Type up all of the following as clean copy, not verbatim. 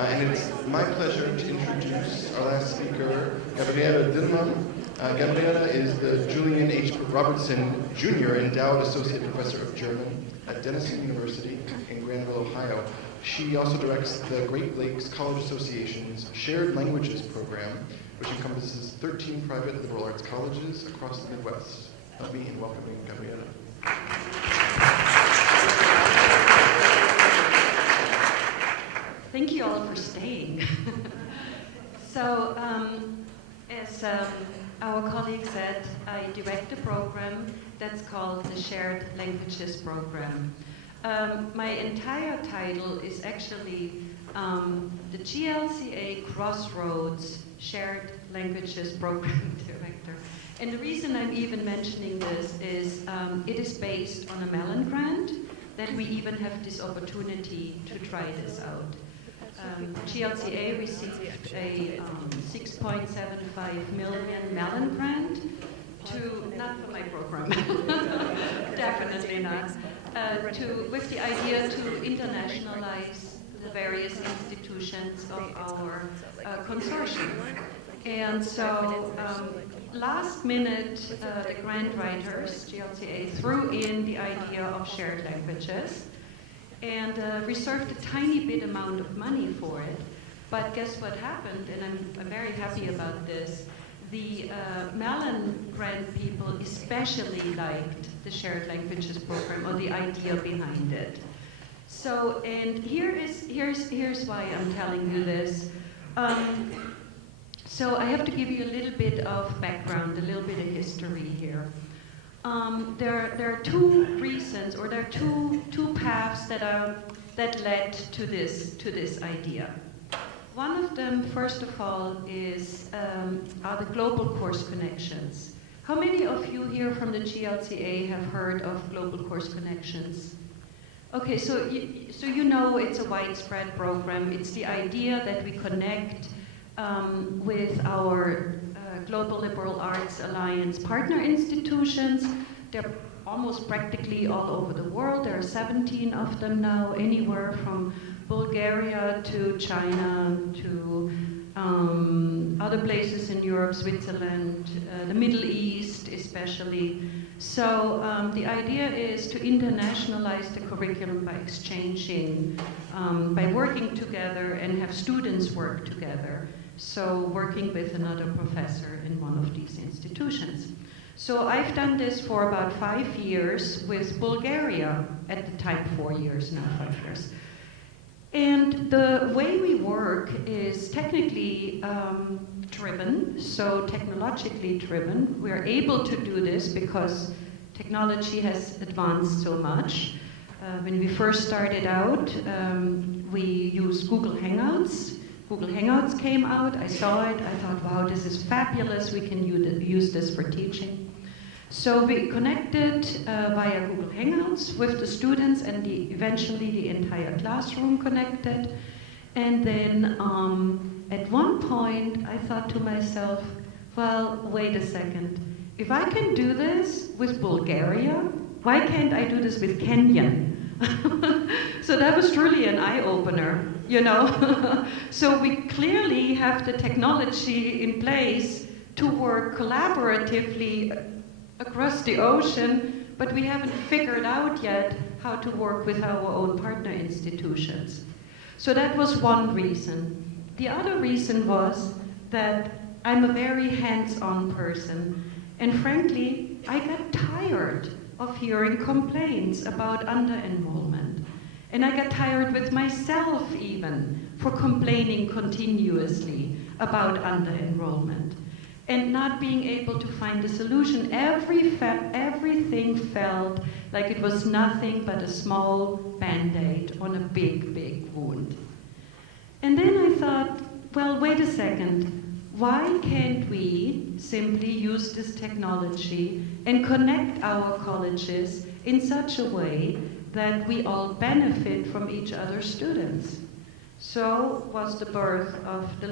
And it's my pleasure to introduce our last speaker, Gabrielle Dillmann. Gabrielle is the Julian H. Robertson Jr. Endowed Associate Professor of German at Denison University in Granville, Ohio. She also directs the Great Lakes College Association's Shared Languages Program, which encompasses 13 private liberal arts colleges across the Midwest. Help me in welcoming Gabrielle. Thank you all for staying. So, as our colleague said, I direct a program that's called the Shared Languages Program. My entire title is actually the GLCA Crossroads Shared Languages Program Director. And the reason I'm even mentioning this is it is based on a Mellon grant that we even have this opportunity to try this out. GLCA received a 6.75 million Mellon grant to, not for my program, definitely not, with the idea to internationalize the various institutions of our consortium. And so last minute, the grant writers, GLCA, threw in the idea of shared languages and reserved a tiny bit amount of money for it. But guess what happened, and I'm very happy about this. The Mellon grant people especially liked the Shared Languages Program, or the idea behind it. So, and here's why I'm telling you this. So I have to give you a little bit of background, a little bit of history here. There are two reasons, or there are two paths that led to this idea. One of them, first of all, are the global course connections. How many of you here from the GLCA have heard of global course connections? Okay, so you know it's a widespread program. It's the idea that we connect with our Global Liberal Arts Alliance partner institutions. They're almost practically all over the world. There are 17 of them now, anywhere from Bulgaria to China to other places in Europe, Switzerland, the Middle East especially. So the idea is to internationalize the curriculum by exchanging, by working together and have students work together. So working with another professor in one of these institutions. So I've done this for about 5 years with Bulgaria, at the time 4 years, now 5 years. And the way we work is technically driven, so technologically driven. We're able to do this because technology has advanced so much. When we first started out, we used Google Hangouts. Google Hangouts came out, I saw it, I thought, wow, this is fabulous, we can use this for teaching. So we connected via Google Hangouts with the students, and eventually the entire classroom connected. And then at one point I thought to myself, well, wait a second, if I can do this with Bulgaria, why can't I do this with Kenyan? So that was truly an eye-opener, you know. So we clearly have the technology in place to work collaboratively across the ocean, but we haven't figured out yet how to work with our own partner institutions. So that was one reason. The other reason was that I'm a very hands-on person, and frankly, I got tired of hearing complaints about under-enrollment. And I got tired with myself even for complaining continuously about under-enrollment and not being able to find a solution. Everything felt like it was nothing but a small Band-Aid on a big, big wound. And then I thought, well, wait a second. Why can't we simply use this technology and connect our colleges in such a way that we all benefit from each other's students? So was the birth of the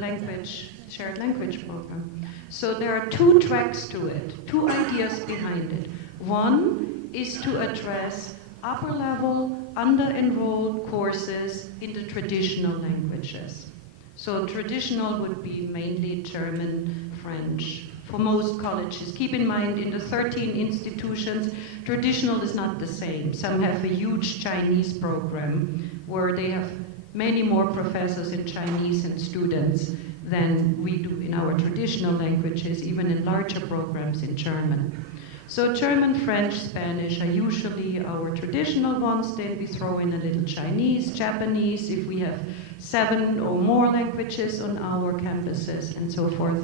Shared Language Program. So there are two tracks to it, two ideas behind it. One is to address upper level, under-enrolled courses in the traditional languages. So traditional would be mainly German, French, for most colleges. Keep in mind, in the 13 institutions, traditional is not the same. Some have a huge Chinese program where they have many more professors in Chinese and students than we do in our traditional languages, even in larger programs in German. So German, French, Spanish are usually our traditional ones. Then we throw in a little Chinese, Japanese, if we have 7 or more languages on our campuses, and so forth.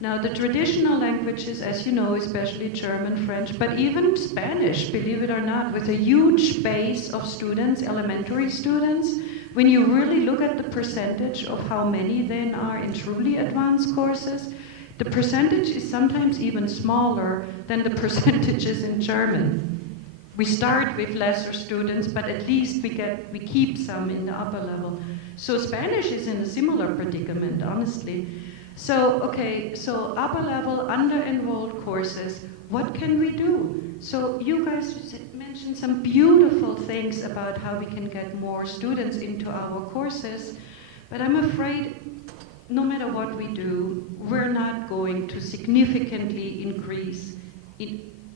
Now, the traditional languages, as you know, especially German, French, but even Spanish, believe it or not, with a huge base of students, elementary students, when you really look at the percentage of how many then are in truly advanced courses, the percentage is sometimes even smaller than the percentages in German. We start with lesser students, but at least we keep some in the upper level. So Spanish is in a similar predicament, honestly. So, okay, so upper level, under-enrolled courses, what can we do? So you guys mentioned some beautiful things about how we can get more students into our courses, but I'm afraid no matter what we do, we're not going to significantly increase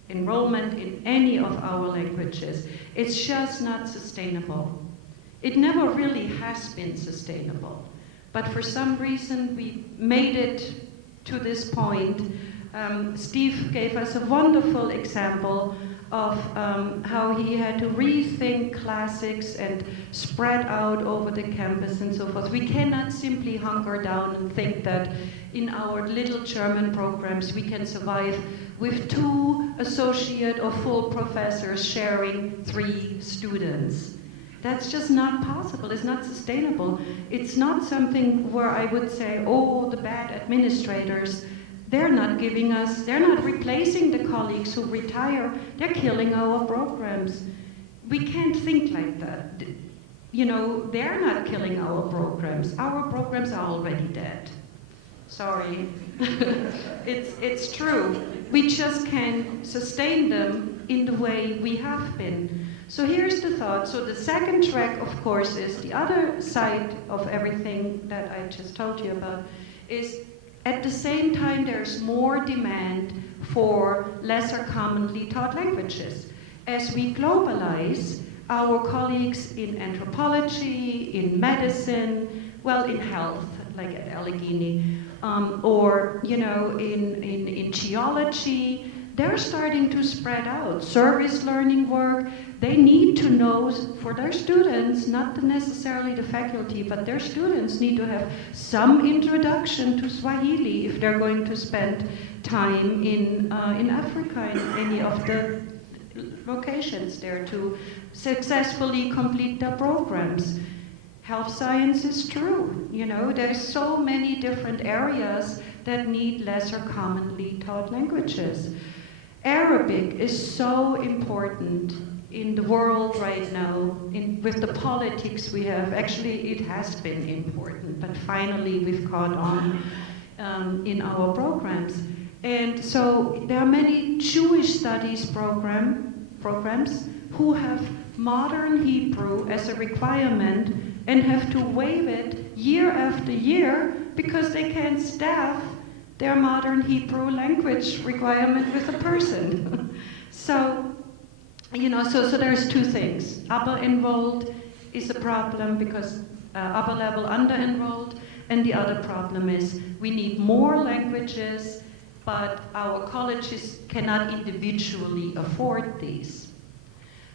enrollment in any of our languages. It's just not sustainable. It never really has been sustainable. But for some reason, we made it to this point. Steve gave us a wonderful example of how he had to rethink classics and spread out over the campus and so forth. We cannot simply hunker down and think that in our little German programs we can survive with 2 associate or full professors sharing 3 students. That's just not possible. It's not sustainable. It's not something where I would say, oh, the bad administrators, they're not replacing the colleagues who retire. They're killing our programs. We can't think like that. You know, they're not killing our programs. Our programs are already dead. Sorry. It's true. We just can't sustain them in the way we have been. So here's the thought. So the second track, of course, is the other side of everything that I just told you about, is at the same time there's more demand for lesser commonly taught languages. As we globalize, our colleagues in anthropology, in medicine, well, in health, like at Allegheny, or you know, in geology, they're starting to spread out. Service learning work, they need to know for their students, not necessarily the faculty, but their students need to have some introduction to Swahili if they're going to spend time in Africa, in any of the locations there, to successfully complete their programs. Health science is true. You know, there's so many different areas that need lesser commonly taught languages. Arabic is so important in the world right now, with the politics we have. Actually, it has been important, but finally we've caught on in our programs. And so there are many Jewish studies programs who have modern Hebrew as a requirement and have to waive it year after year because they can't staff their modern Hebrew language requirement with a person. So, you know, so there's 2 things. Upper enrolled is a problem because upper level under enrolled, and the other problem is we need more languages, but our colleges cannot individually afford these.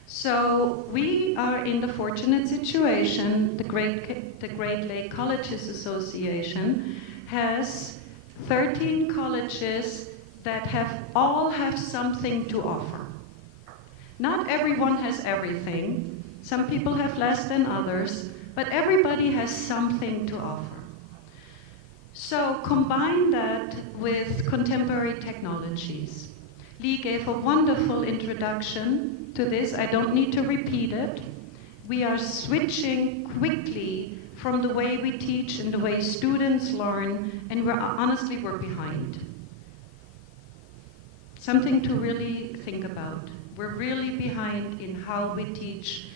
So we are in the fortunate situation, the Great Lake Colleges Association has 13 colleges that all have something to offer. Not everyone has everything. Some people have less than others, but everybody has something to offer. So combine that with contemporary technologies. Lee gave a wonderful introduction to this. I don't need to repeat it. We are switching quickly from the way we teach and the way students learn, and we're behind. Something to really think about. We're really behind in how we teach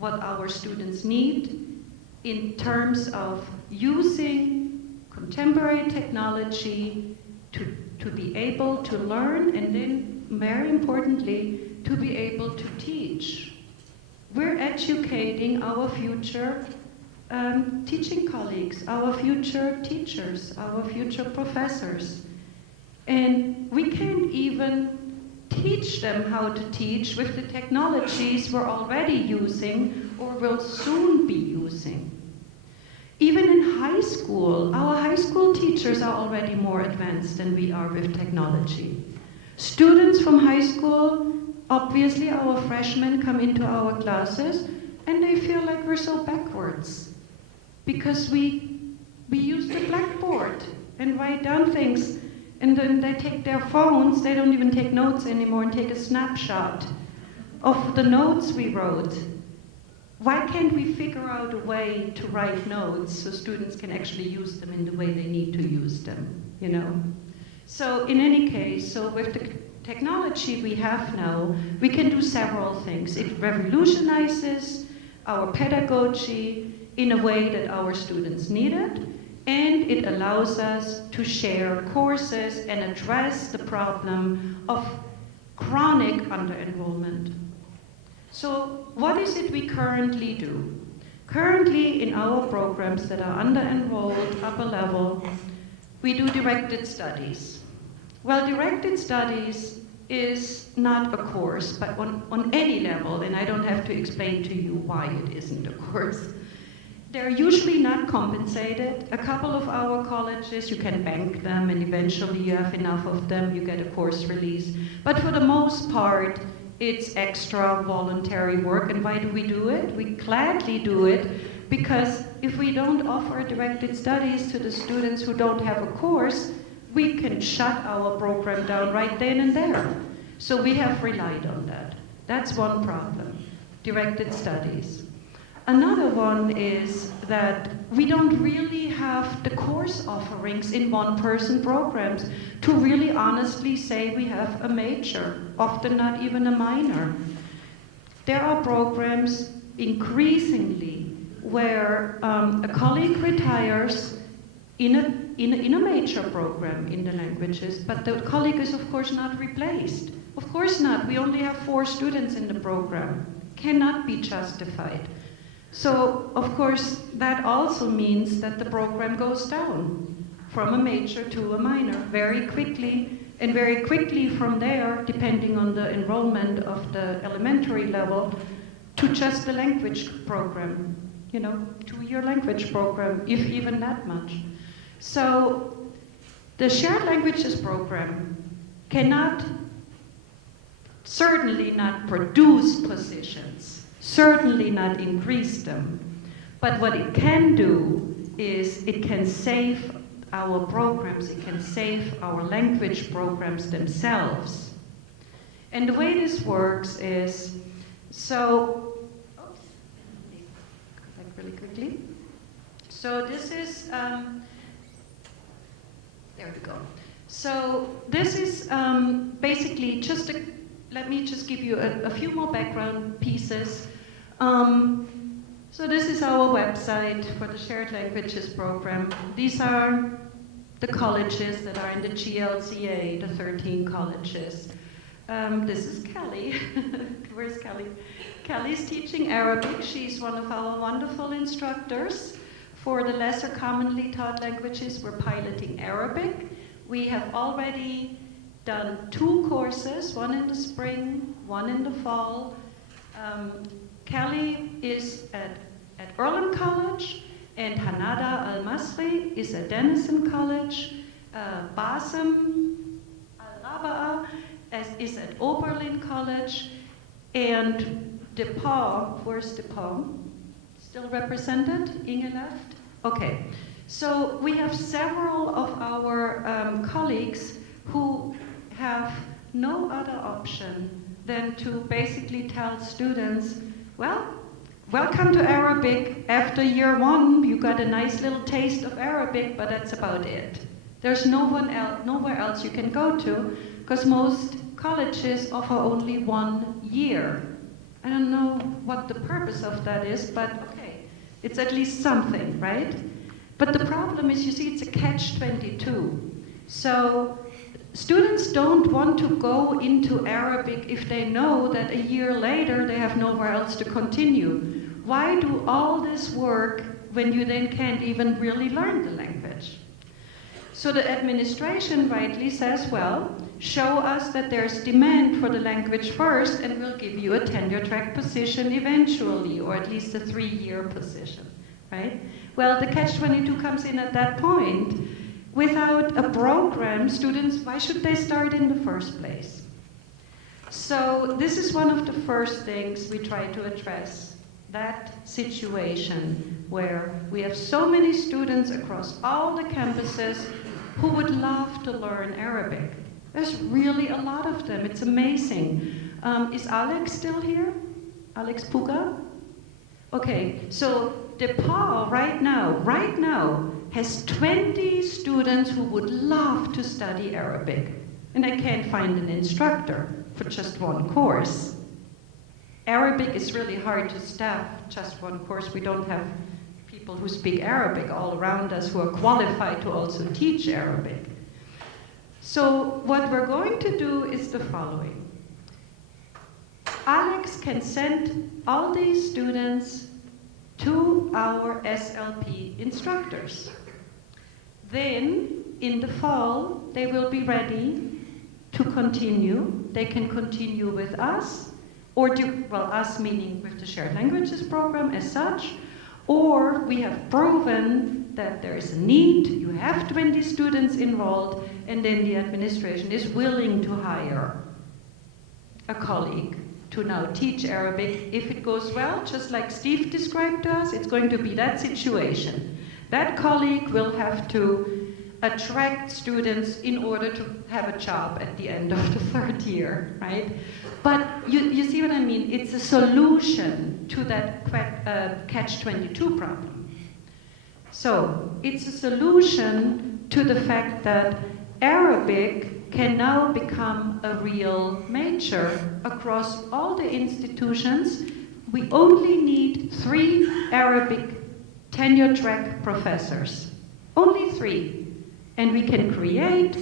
what our students need in terms of using contemporary technology to be able to learn, and then, very importantly, to be able to teach. We're educating our future teaching colleagues, our future teachers, our future professors. And we can't even teach them how to teach with the technologies we're already using or will soon be using. Even in high school, our high school teachers are already more advanced than we are with technology. Students from high school, obviously our freshmen come into our classes and they feel like we're so backwards because we use the blackboard and write down things, and then they take their phones, they don't even take notes anymore, and take a snapshot of the notes we wrote. Why can't we figure out a way to write notes so students can actually use them in the way they need to use them, you know? So in any case, so with the technology we have now, we can do several things. It revolutionizes our pedagogy in a way that our students need it, and it allows us to share courses and address the problem of chronic under-enrollment. So what is it we currently do? Currently in our programs that are under-enrolled, upper level, we do directed studies. Well, directed studies is not a course, but on any level, and I don't have to explain to you why it isn't a course. They're usually not compensated. A couple of our colleges, you can bank them, and eventually you have enough of them, you get a course release. But for the most part, it's extra voluntary work. And why do we do it? We gladly do it because if we don't offer directed studies to the students who don't have a course, we can shut our program down right then and there. So we have relied on that. That's one problem, directed studies. Another one is that we don't really have the course offerings in one-person programs to really honestly say we have a major, often not even a minor. There are programs increasingly where a colleague retires in a major program in the languages, but the colleague is of course not replaced. Of course not, we only have 4 students in the program. Cannot be justified. So, of course, that also means that the program goes down from a major to a minor very quickly, and very quickly from there, depending on the enrollment of the elementary level, to just the language program, you know, 2-year language program, if even that much. So, the Shared Languages Program cannot, certainly not produce positions, certainly not increase them. But what it can do is it can save our programs, it can save our language programs themselves. And the way this works is, so, oops, go back really quickly. So this is, there we go. So this is basically just a, let me just give you a few more background pieces. So this is our website for the Shared Languages Program. These are the colleges that are in the GLCA, the 13 colleges. This is Kelly. Where's Kelly? Kelly's teaching Arabic. She's one of our wonderful instructors. For the lesser commonly taught languages, we're piloting Arabic. We have already done 2 courses, one in the spring, one in the fall. Kelly is at Earlham College, and Hanada Al-Masri is at Denison College. Bassem Al-Raba'a is at Oberlin College, and DePaul, where's DePaul? Still represented? Inge left? Okay. So we have several of our colleagues who have no other option than to basically tell students, well, welcome to Arabic. After year 1, you got a nice little taste of Arabic, but that's about it. There's nowhere else you can go to, because most colleges offer only 1 year. I don't know what the purpose of that is, but okay, it's at least something, right? But the problem is, you see, it's a catch-22. So students don't want to go into Arabic if they know that a year later they have nowhere else to continue. Why do all this work when you then can't even really learn the language? So the administration rightly says, well, show us that there's demand for the language first and we'll give you a tenure track position eventually, or at least a 3-year position, right? Well, the catch-22 comes in at that point. Without a program, students, why should they start in the first place? So this is one of the first things we try to address, that situation where we have so many students across all the campuses who would love to learn Arabic. There's really a lot of them. It's amazing. Is Alex still here? Alex Puga? Okay, so DePaul right now has 20 students who would love to study Arabic, and I can't find an instructor for just one course. Arabic is really hard to staff just one course. We don't have people who speak Arabic all around us who are qualified to also teach Arabic. So what we're going to do is the following. Alex can send all these students to our SLP instructors. Then, in the fall, they will be ready to continue. They can continue with us, or us meaning with the Shared Languages Program as such, or we have proven that there is a need, you have 20 students enrolled, and then the administration is willing to hire a colleague to now teach Arabic. If it goes well, just like Steve described to us, it's going to be that situation. That colleague will have to attract students in order to have a job at the end of the 3rd year, right? But you see what I mean? It's a solution to that catch-22 problem. So it's a solution to the fact that Arabic can now become a real major across all the institutions. We only need 3 Arabic tenure track professors. Only 3. And we can create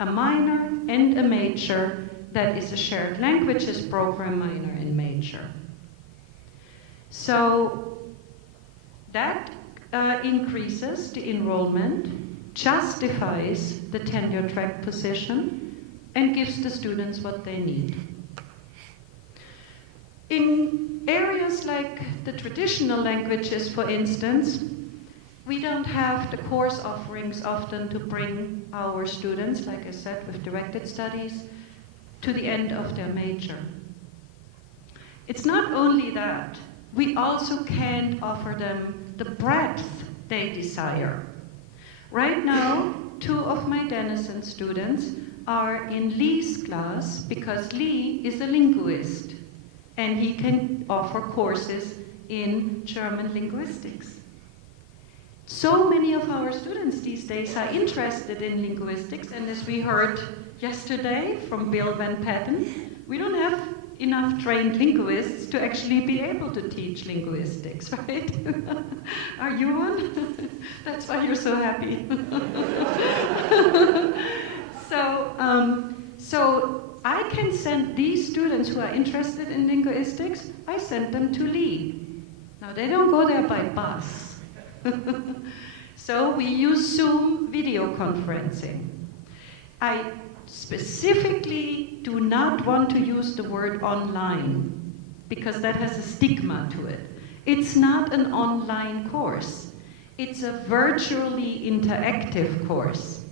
a minor and a major that is a Shared Languages Program minor and major. So that increases the enrollment, justifies the tenure track position, and gives the students what they need. In areas like the traditional languages, for instance, we don't have the course offerings often to bring our students, like I said, with directed studies, to the end of their major. It's not only that, we also can't offer them the breadth they desire. Right now, 2 of my Denison students are in Lee's class because Lee is a linguist and he can offer courses in German linguistics. So many of our students these days are interested in linguistics, and as we heard yesterday from Bill Van Patten, we don't have enough trained linguists to actually be able to teach linguistics, right? Are you one? That's why you're so happy. So I can send these students who are interested in linguistics, I send them to Lee. Now they don't go there by bus. So we use Zoom video conferencing. I specifically do not want to use the word online because that has a stigma to it. It's not an online course. It's a virtually interactive course.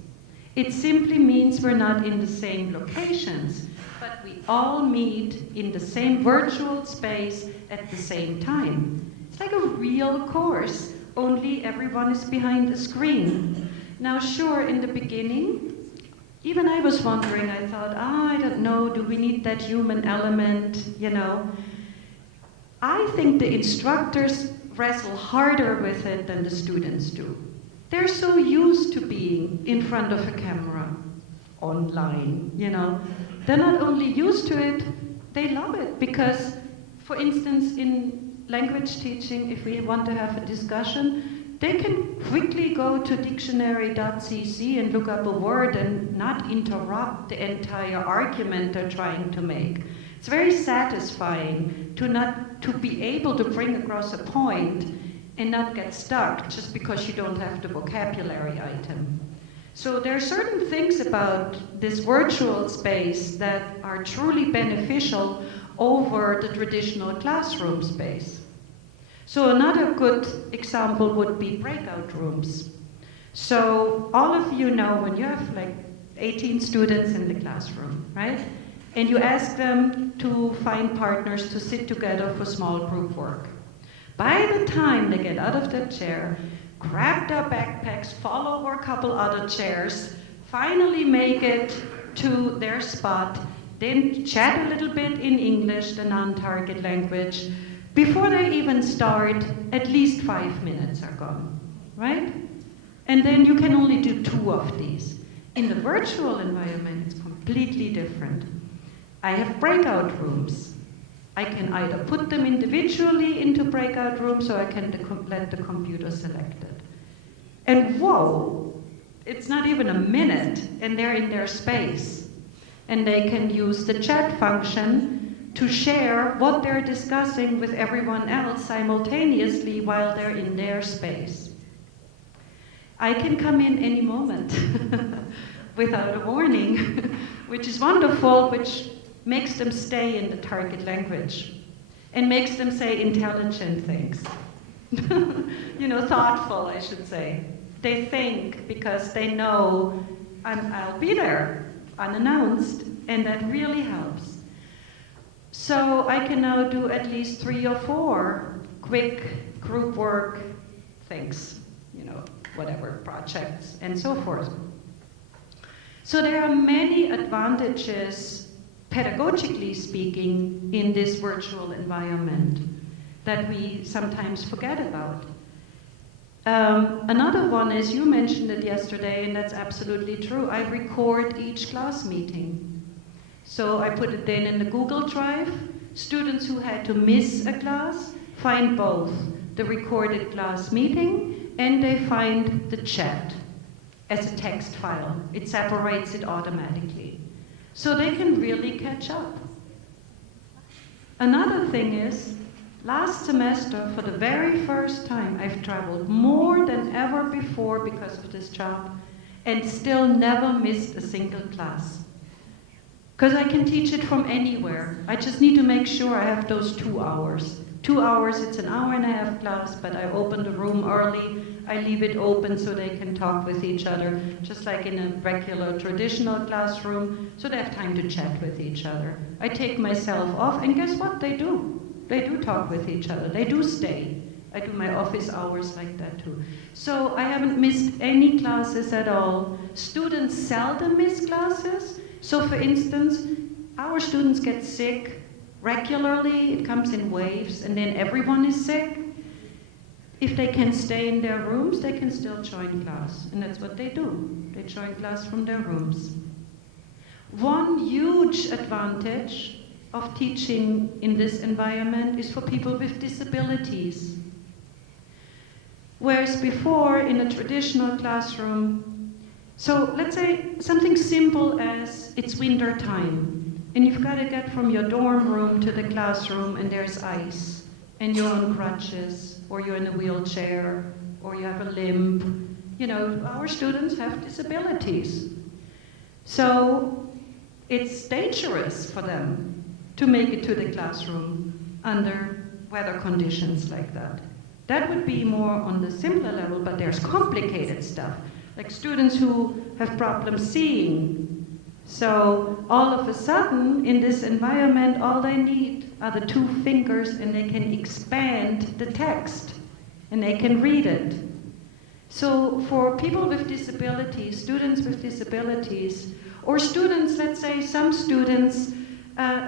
It simply means we're not in the same locations, but we all meet in the same virtual space at the same time. It's like a real course, only everyone is behind the screen. Now, sure, in the beginning, even I was wondering, I thought, I don't know, do we need that human element, you know? I think the instructors wrestle harder with it than the students do. They're so used to being in front of a camera, online, you know. They're not only used to it, they love it because, for instance, in language teaching, if we want to have a discussion, they can quickly go to dictionary.cc and look up a word and not interrupt the entire argument they're trying to make. It's very satisfying to be able to bring across a point and not get stuck just because you don't have the vocabulary item. So there are certain things about this virtual space that are truly beneficial over the traditional classroom space. So another good example would be breakout rooms. So all of you know when you have like 18 students in the classroom, right? And you ask them to find partners to sit together for small group work. By the time they get out of their chair, grab their backpacks, fall over a couple other chairs, finally make it to their spot, then chat a little bit in English, the non-target language. Before they even start, at least 5 minutes are gone, right? And then you can only do 2 of these. In the virtual environment, it's completely different. I have breakout rooms. I can either put them individually into breakout rooms or I can let the computer select it. And whoa, it's not even a minute and they're in their space. And they can use the chat function to share what they're discussing with everyone else simultaneously while they're in their space. I can come in any moment without a warning, which is wonderful, which makes them stay in the target language and makes them say intelligent things. Thoughtful, I should say. They think because they know I'll be there unannounced, and that really helps. So I can now do at least 3 or 4 quick group work things, whatever, projects and so forth. So there are many advantages, pedagogically speaking, in this virtual environment that we sometimes forget about. Another one is, you mentioned it yesterday, and that's absolutely true. I record each class meeting. So I put it then in the Google Drive. Students who had to miss a class find both the recorded class meeting and they find the chat as a text file. It separates it automatically. So they can really catch up. Another thing is, last semester, for the very first time, I've traveled more than ever before because of this job, and still never missed a single class. Because I can teach it from anywhere. I just need to make sure I have those 2 hours. 2 hours, it's an hour and a half class, but I open the room early. I leave it open so they can talk with each other, just like in a regular traditional classroom, so they have time to chat with each other. I take myself off, and guess what? They do. They do talk with each other. They do stay. I do my office hours like that too. So I haven't missed any classes at all. Students seldom miss classes. So for instance, our students get sick regularly. It comes in waves, and then everyone is sick. If they can stay in their rooms, they can still join class. And that's what they do. They join class from their rooms. One huge advantage of teaching in this environment is for people with disabilities. Whereas before, in a traditional classroom, so let's say something simple as it's winter time, and you've got to get from your dorm room to the classroom, and there's ice, and you're on crutches, or you're in a wheelchair, or you have a limp. Our students have disabilities. So it's dangerous for them to make it to the classroom under weather conditions like that. That would be more on the simpler level, but there's complicated stuff, like students who have problems seeing. So all of a sudden, in this environment, all they need are the 2 fingers, and they can expand the text, and they can read it. So for people with disabilities, students with disabilities, or students, let's say some students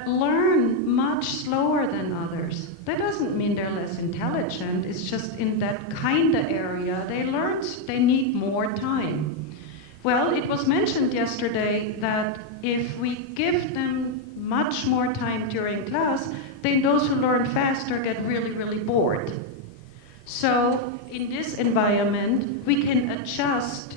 learn much slower than others. That doesn't mean they're less intelligent, it's just in that kind of area they need more time. Well, it was mentioned yesterday that if we give them much more time during class, then those who learn faster get really, really bored. So in this environment, we can adjust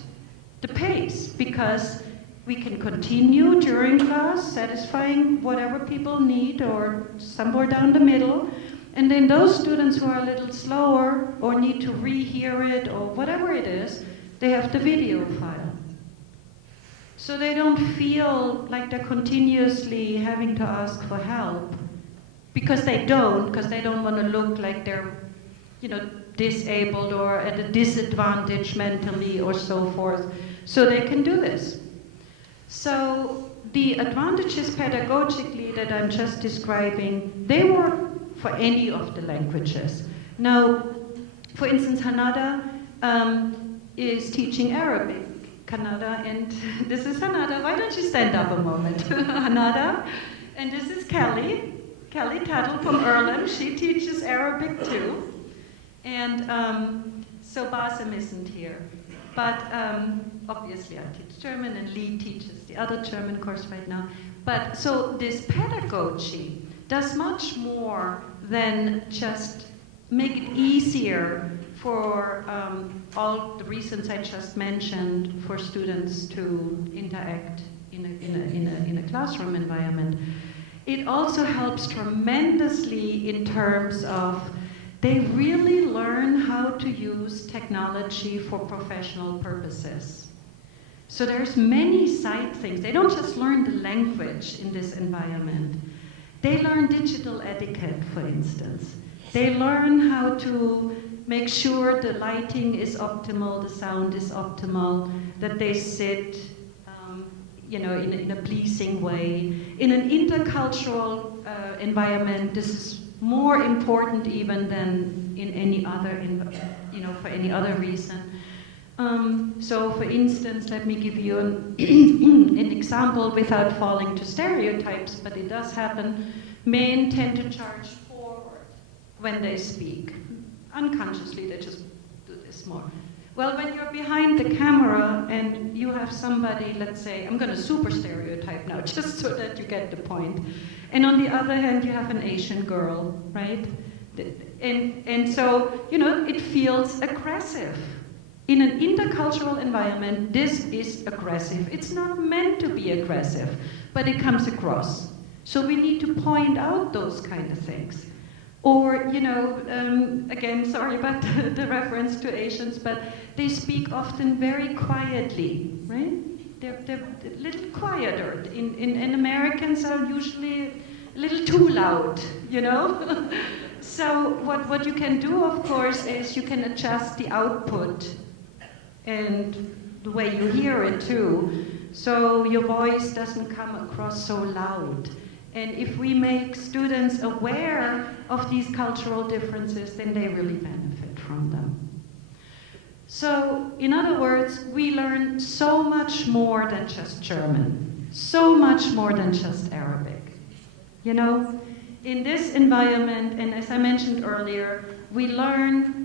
the pace because we can continue during class, satisfying whatever people need or somewhere down the middle. And then those students who are a little slower or need to rehear it or whatever it is, they have the video file. So they don't feel like they're continuously having to ask for help because they don't want to look like they're, disabled or at a disadvantage mentally or so forth. So they can do this. So the advantages pedagogically that I'm just describing, they work for any of the languages. Now, for instance, Hanada is teaching Arabic. Hanada, and this is Hanada. Why don't you stand up a moment? Hanada, and this is Kelly Tuttle from Ireland. She teaches Arabic too. And so Basim isn't here. But obviously I teach German and Lee teaches the other German course right now. But so this pedagogy does much more than just make it easier for all the reasons I just mentioned for students to interact in a classroom environment. It also helps tremendously in terms of they really learn how to use technology for professional purposes. So there's many side things. They don't just learn the language in this environment. They learn digital etiquette, for instance. They learn how to make sure the lighting is optimal, the sound is optimal, that they sit in a pleasing way. In an intercultural environment, this is more important even than in any other, for any other reason. So for instance, let me give you an example without falling to stereotypes, but it does happen. Men tend to charge forward when they speak. Unconsciously, they just do this more. Well, when you're behind the camera and you have somebody, let's say, I'm going to super stereotype now, just so that you get the point. And on the other hand, you have an Asian girl, right? And so, it feels aggressive. In an intercultural environment, this is aggressive. It's not meant to be aggressive, but it comes across. So we need to point out those kind of things. Or, again, sorry about the reference to Asians, but they speak often very quietly, right? They're a little quieter. In Americans are usually a little too loud, So what you can do, of course, is you can adjust the output and the way you hear it too, so your voice doesn't come across so loud. And if we make students aware of these cultural differences, then they really benefit from them. So, in other words, we learn so much more than just German, so much more than just Arabic. In this environment, and as I mentioned earlier,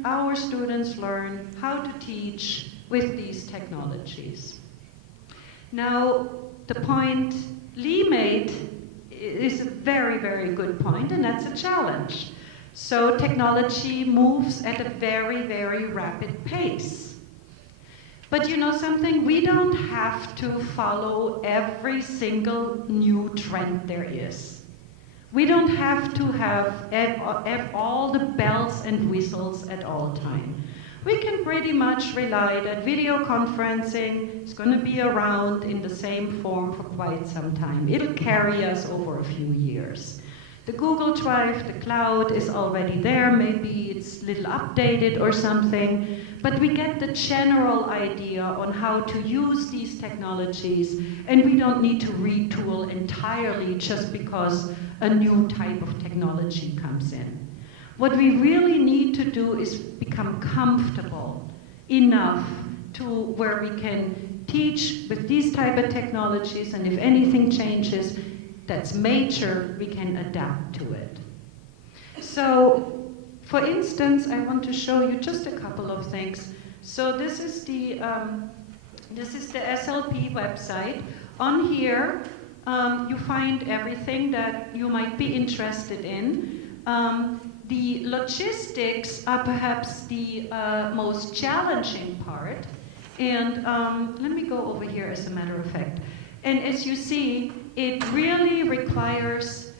our students learn how to teach with these technologies. Now, the point Lee made is a very, very good point, and that's a challenge. So technology moves at a very, very rapid pace. But you know something? We don't have to follow every single new trend there is. We don't have to have all the bells and whistles at all times. We can pretty much rely that video conferencing is going to be around in the same form for quite some time. It'll carry us over a few years. The Google Drive, the cloud is already there. Maybe it's a little updated or something. But we get the general idea on how to use these technologies, and we don't need to retool entirely just because a new type of technology comes in. What we really need to do is become comfortable enough to where we can teach with these type of technologies, and if anything changes that's major, we can adapt to it. So, for instance, I want to show you just a couple of things. So this is the SLP website. On here, you find everything that you might be interested in. The logistics are perhaps the most challenging part. And let me go over here as a matter of fact. And as you see, it really requires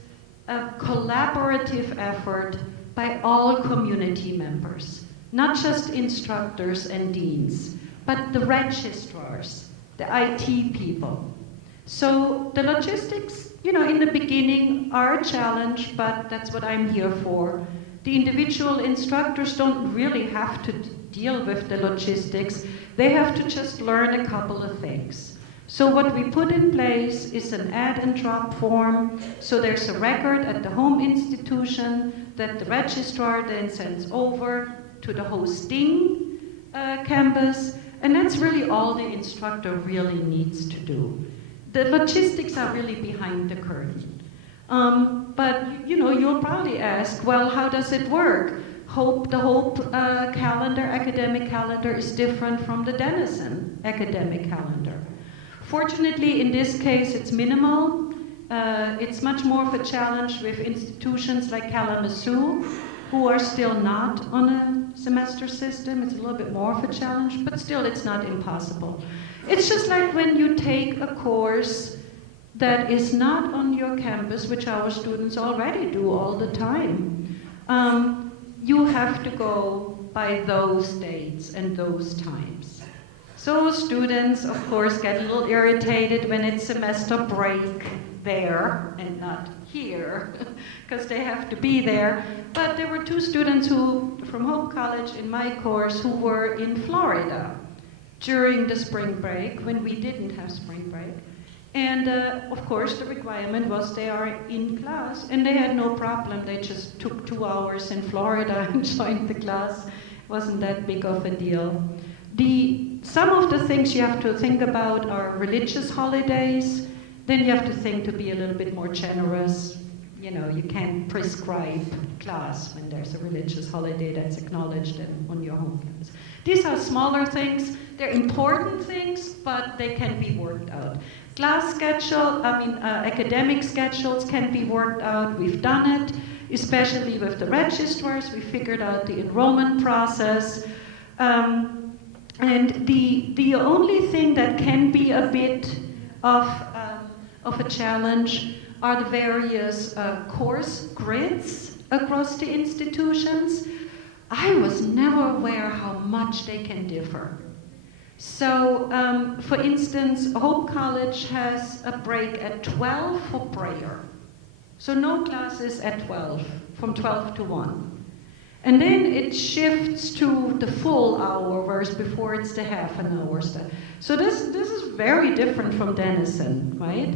a collaborative effort by all community members, not just instructors and deans, but the registrars, the IT people. So the logistics, in the beginning are a challenge, but that's what I'm here for. The individual instructors don't really have to deal with the logistics. They have to just learn a couple of things. So what we put in place is an add and drop form. So there's a record at the home institution that the registrar then sends over to the hosting campus. And that's really all the instructor really needs to do. The logistics are really behind the curtain. But you'll probably ask, well, how does it work? The Hope academic calendar is different from the Denison academic calendar. Fortunately, in this case, it's minimal. It's much more of a challenge with institutions like Kalamazoo, who are still not on a semester system. It's a little bit more of a challenge, but still it's not impossible. It's just like when you take a course that is not on your campus, which our students already do all the time. You have to go by those dates and those times. So students, of course, get a little irritated when it's semester break there and not here, because they have to be there. But there were 2 students from Hope College in my course who were in Florida during the spring break, when we didn't have spring break. And of course, the requirement was they are in class, and they had no problem. They just took 2 hours in Florida and joined the class. Wasn't that big of a deal. Some of the things you have to think about are religious holidays. Then you have to think to be a little bit more generous. You can't prescribe class when there's a religious holiday that's acknowledged on your home campus. These are smaller things. They're important things, but they can be worked out. Class schedule, academic schedules can be worked out. We've done it, especially with the registrars. We figured out the enrollment process. And the only thing that can be a bit of a challenge are the various course grids across the institutions. I was never aware how much they can differ. So, for instance, Hope College has a break at 12 for prayer. So no classes at 12, from 12 to 1. And then it shifts to the full hour, whereas before it's the half an hour stuff. So this is very different from Denison, right?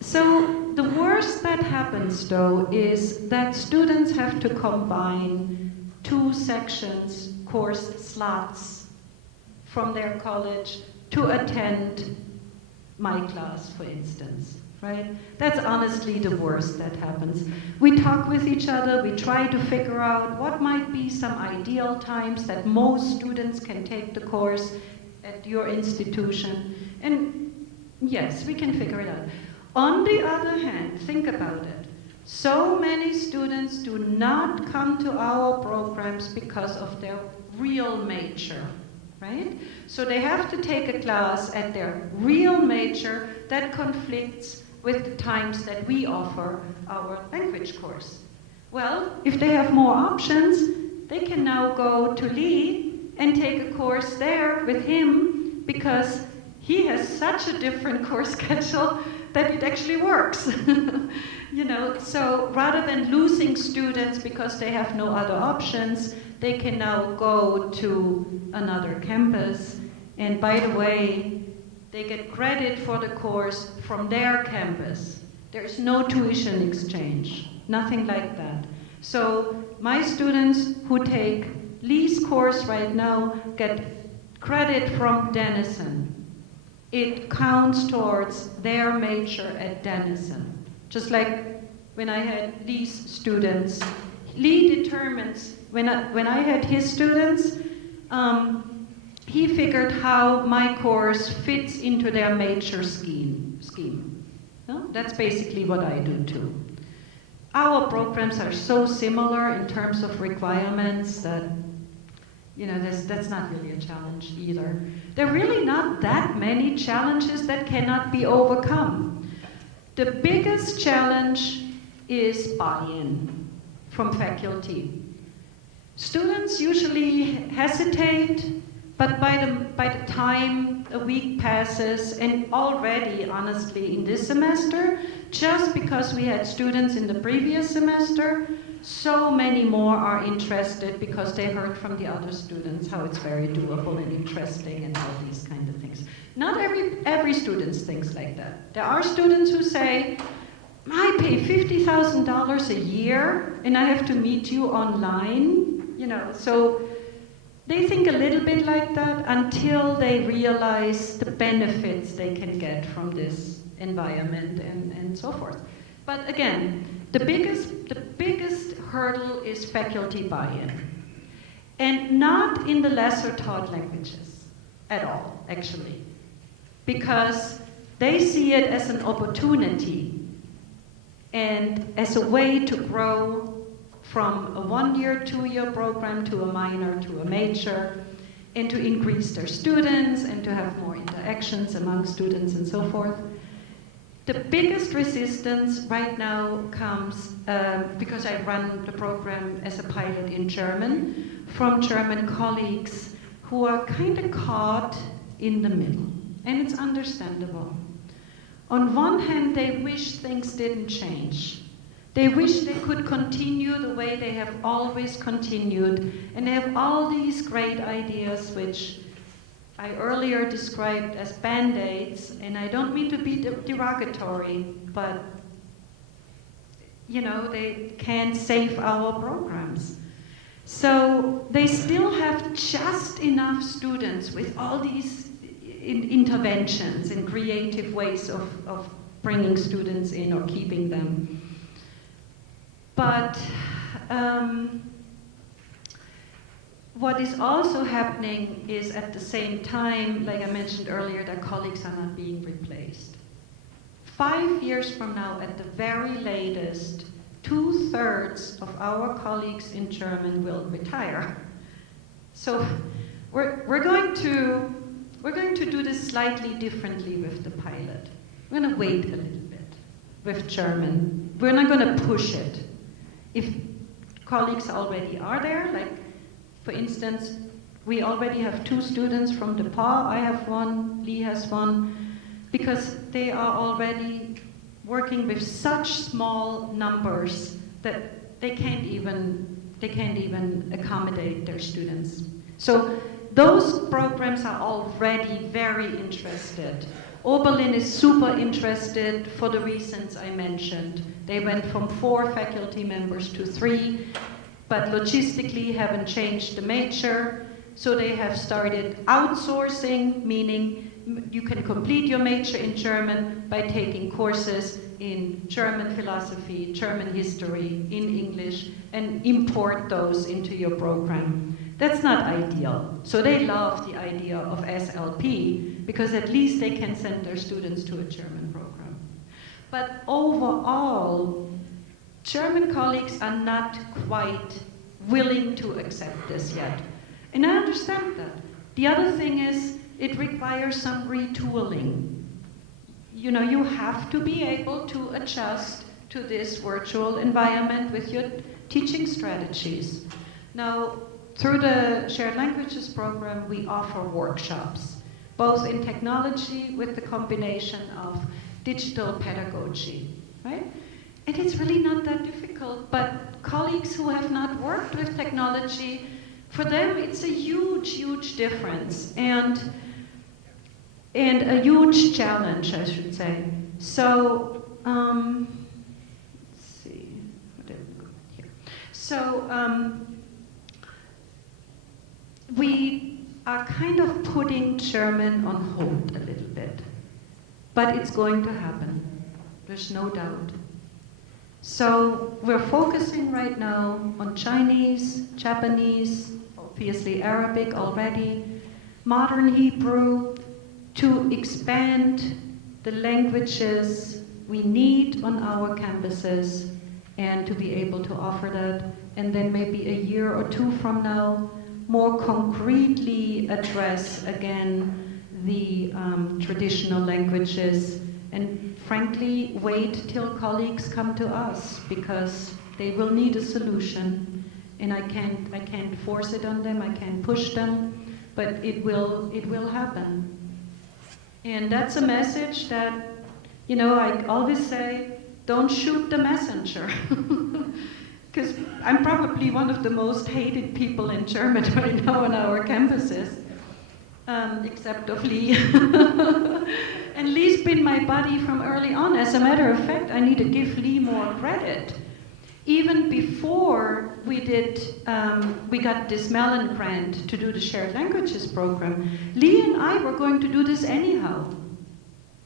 So the worst that happens, though, is that students have to combine 2 sections, course slots from their college to attend my class, for instance. Right? That's honestly the worst that happens. We talk with each other, we try to figure out what might be some ideal times that most students can take the course at your institution. And yes, we can figure it out. On the other hand, think about it. So many students do not come to our programs because of their real major, right? So they have to take a class at their real major that conflicts with the times that we offer our language course. Well, if they have more options, they can now go to Lee and take a course there with him, because he has such a different course schedule that it actually works. So rather than losing students because they have no other options, they can now go to another campus. And by the way, they get credit for the course from their campus. There's no tuition exchange, nothing like that. So my students who take Lee's course right now get credit from Denison. It counts towards their major at Denison. Just like when I had Lee's students, Lee determines, when I had his students, he figured how my course fits into their major scheme. No? That's basically what I do too. our programs are so similar in terms of requirements that, you know, that's not really a challenge either. There are really not that many challenges that cannot be overcome. The biggest challenge is buy-in from faculty. Students usually hesitate, but by the time a week passes, and already, honestly, in this semester, just because we had students in the previous semester, so many more are interested because they heard from the other students how it's very doable and interesting and all these kind of things. Not every student thinks like that. There are students who say, I pay $50,000 a year and I have to meet you online, you know, so they think a little bit like that until they realize the benefits they can get from this environment and so forth. But again, the biggest hurdle is faculty buy-in. And not in the lesser taught languages at all, actually. Because they see it as an opportunity and as a way to grow from a 1-year, 2-year program to a minor, to a major, and to increase their students and to have more interactions among students and so forth. The biggest resistance right now comes, because I run the program as a pilot in German, from German colleagues who are kind of caught in the middle. And it's understandable. On one hand, they wish things didn't change. They wish they could continue the way they have always continued, and they have all these great ideas which I earlier described as band-aids, and I don't mean to be derogatory, but you know, they can't save our programs. So they still have just enough students with all these interventions and creative ways of bringing students in or keeping them. But what is also happening is at the same time, like I mentioned earlier, that colleagues are not being replaced. 5 years from now, at the very latest, 2/3 of our colleagues in German will retire. So we're going to do this slightly differently with the pilot. We're going to wait a little bit with German. We're not going to push it. If colleagues already are there, like for instance, we already have 2 students from the PA. I have 1, Lee has 1, because they are already working with such small numbers that they can't even accommodate their students. So those programs are already very interested. Oberlin is super interested for the reasons I mentioned. They went from 4 faculty members to 3, but logistically haven't changed the major, so they have started outsourcing, meaning you can complete your major in German by taking courses in German philosophy, German history, in English, and import those into your program. That's not ideal. So they love the idea of SLP because at least they can send their students to a German program. But overall, German colleagues are not quite willing to accept this yet. And I understand that. The other thing is, it requires some retooling. You know, you have to be able to adjust to this virtual environment with your teaching strategies. Now, through the Shared Languages Program, we offer workshops, both in technology with the combination of digital pedagogy, right? And it's really not that difficult, but colleagues who have not worked with technology, for them it's a huge, huge difference and a huge challenge, I should say. So, let's see, what did I go here? So, we are kind of putting German on hold a little bit, but it's going to happen. There's no doubt. So we're focusing right now on Chinese, Japanese, obviously Arabic already, modern Hebrew, to expand the languages we need on our campuses and to be able to offer that, and then maybe a year or two from now, more concretely address again the traditional languages, and frankly wait till colleagues come to us, because they will need a solution, and I can't force it on them, I can't push them, but it will happen. And that's a message that, you know, I always say, don't shoot the messenger. Because I'm probably one of the most hated people in Germany right now on our campuses, except of Lee. And Lee's been my buddy from early on. As a matter of fact, I need to give Lee more credit. Even before we got this Mellon grant to do the Shared Languages Program, Lee and I were going to do this anyhow.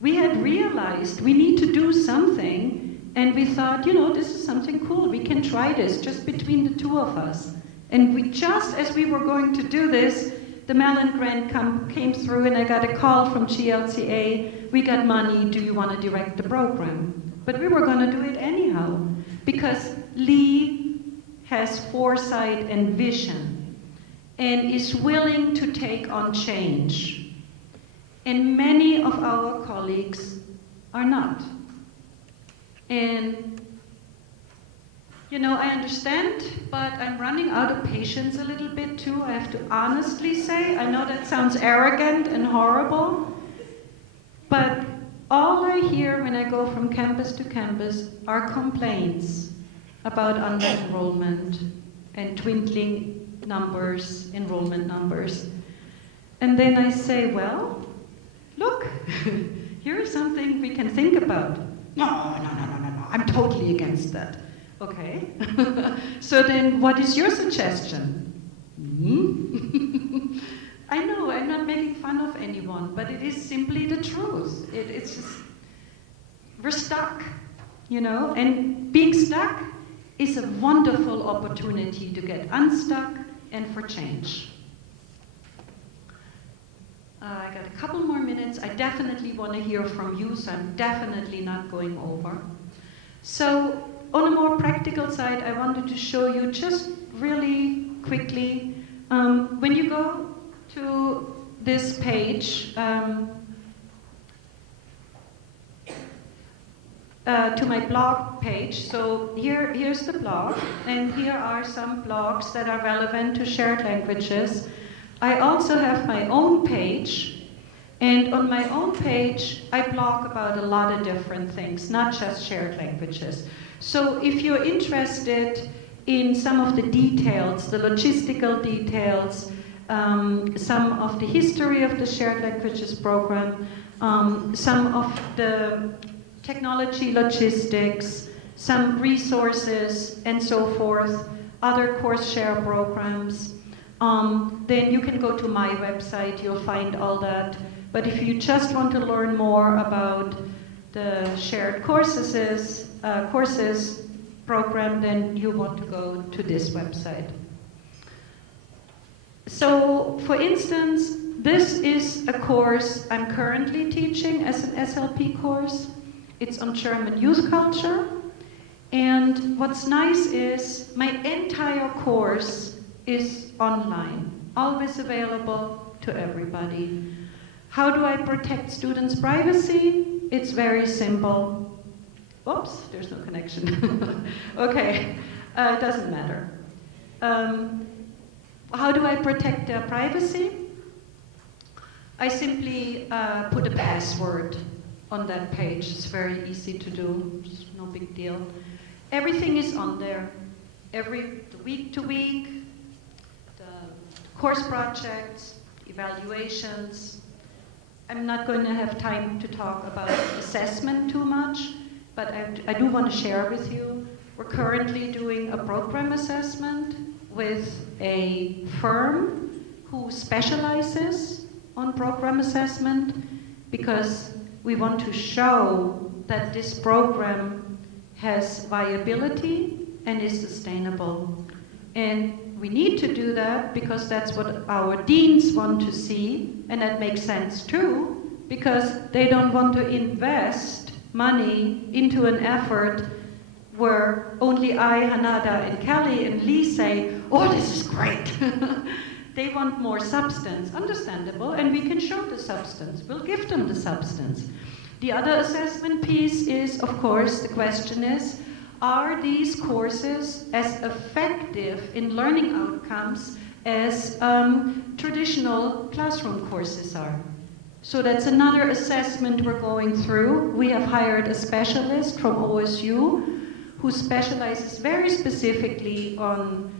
We had realized we need to do something, and we thought, you know, this is something cool. We can try this just between the two of us. And we just as we were going to do this, the Mellon grant came through, and I got a call from GLCA. We got money. Do you want to direct the program? But we were going to do it anyhow, because Lee has foresight and vision and is willing to take on change. And many of our colleagues are not. And, you know, I understand, but I'm running out of patience a little bit too, I have to honestly say. I know that sounds arrogant and horrible, but all I hear when I go from campus to campus are complaints about under-enrollment and dwindling numbers, enrollment numbers. And then I say, well, look, here's something we can think about. No, I'm totally against that. Okay. So then what is your suggestion? I know, I'm not making fun of anyone, but it is simply the truth. It's just, we're stuck, you know, and being stuck is a wonderful opportunity to get unstuck and for change. I got a couple more minutes. I definitely want to hear from you, so I'm definitely not going over. So on a more practical side, I wanted to show you just really quickly, when you go to this page, to my blog page. So here's the blog, and here are some blogs that are relevant to shared languages. I also have my own page, and on my own page, I blog about a lot of different things, not just shared languages. So if you're interested in some of the details, the logistical details, some of the history of the Shared Languages Program, some of the technology logistics, some resources, and so forth, other course share programs, then you can go to my website, you'll find all that. But if you just want to learn more about the shared courses program, then you want to go to this website. So, for instance, this is a course I'm currently teaching as an SLP course. It's on German youth culture. And what's nice is my entire course is online, always available to everybody. How do I protect students' privacy? It's very simple. Oops, there's no connection. Okay, it doesn't matter. How do I protect their privacy? I simply put a password on that page. It's very easy to do, it's no big deal. Everything is on there. Week to week, the course projects, evaluations. I'm not going to have time to talk about assessment too much, but I do want to share with you. We're currently doing a program assessment with a firm who specializes on program assessment, because we want to show that this program has viability and is sustainable. And we need to do that because that's what our deans want to see, and that makes sense too, because they don't want to invest money into an effort where only I, Hanada, and Kelly and Lee say, oh, this is great. They want more substance, understandable, and we can show the substance. We'll give them the substance. The other assessment piece is, of course, the question is, are these courses as effective in learning outcomes as traditional classroom courses are? So that's another assessment we're going through. We have hired a specialist from OSU who specializes very specifically on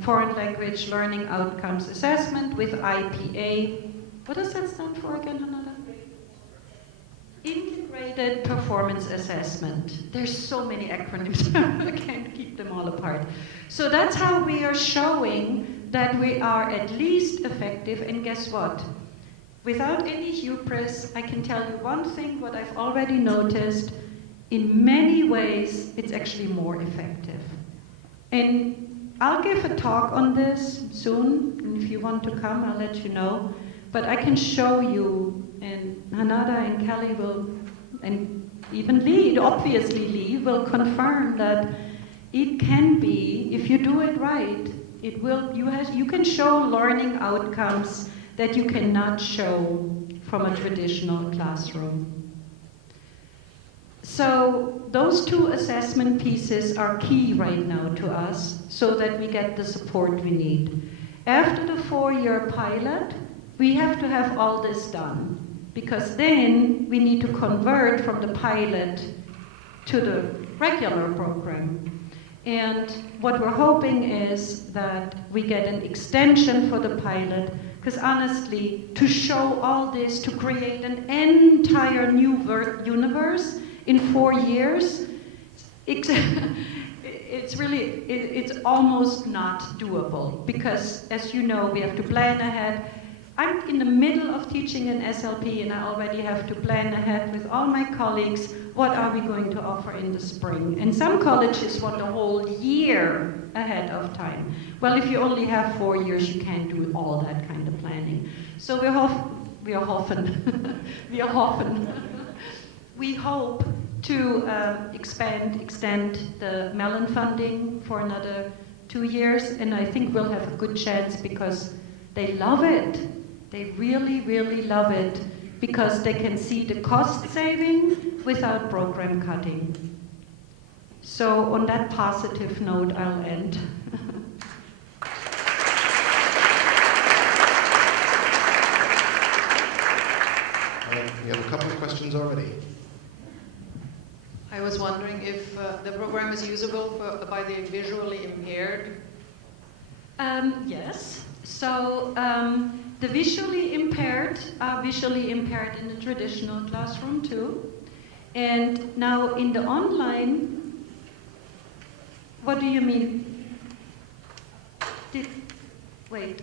foreign language learning outcomes assessment with IPA. What does that stand for again, Hanada? Integrated Performance Assessment. There's so many acronyms, I can't keep them all apart. So that's how we are showing that we are at least effective, and guess what? Without any hubris, I can tell you one thing, what I've already noticed, in many ways, it's actually more effective. And I'll give a talk on this soon, and if you want to come, I'll let you know. But I can show you, and Hanada and Kelly will, and even Lee, obviously Lee, will confirm that it can be, if you do it right, it will, you can show learning outcomes that you cannot show from a traditional classroom. So those two assessment pieces are key right now to us so that we get the support we need. After the 4-year pilot, we have to have all this done, because then we need to convert from the pilot to the regular program. And what we're hoping is that we get an extension for the pilot, because honestly, to show all this, to create an entire new universe in 4 years, it's really, it's almost not doable, because as you know, we have to plan ahead. I'm in the middle of teaching an SLP, and I already have to plan ahead with all my colleagues, what are we going to offer in the spring? And some colleges want a whole year ahead of time. Well, if you only have 4 years, you can't do all that kind of planning. So we hope to extend the Mellon funding for another 2 years, and I think we'll have a good chance because they love it. They really, really love it because they can see the cost saving without program cutting. So on that positive note, I'll end. We have a couple of questions already. I was wondering if the program is usable by the visually impaired. Yes. So the visually impaired are visually impaired in the traditional classroom too. And now in the online, what do you mean? Wait.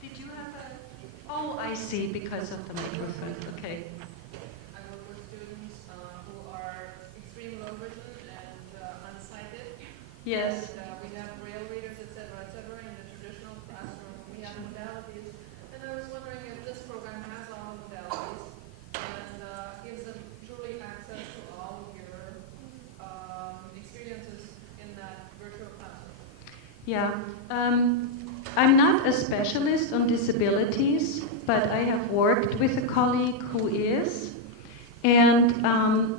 Did you have a... Oh, I see, because of the microphone. Okay. I work with students who are extreme low vision and unsighted. Yes. And we have braille readers, etc., in the traditional classroom. We have modalities. And I was wondering if this program has all the modalities and gives them truly access to all of your experiences in that virtual classroom. Yeah. I'm not a specialist on disabilities, but I have worked with a colleague who is. And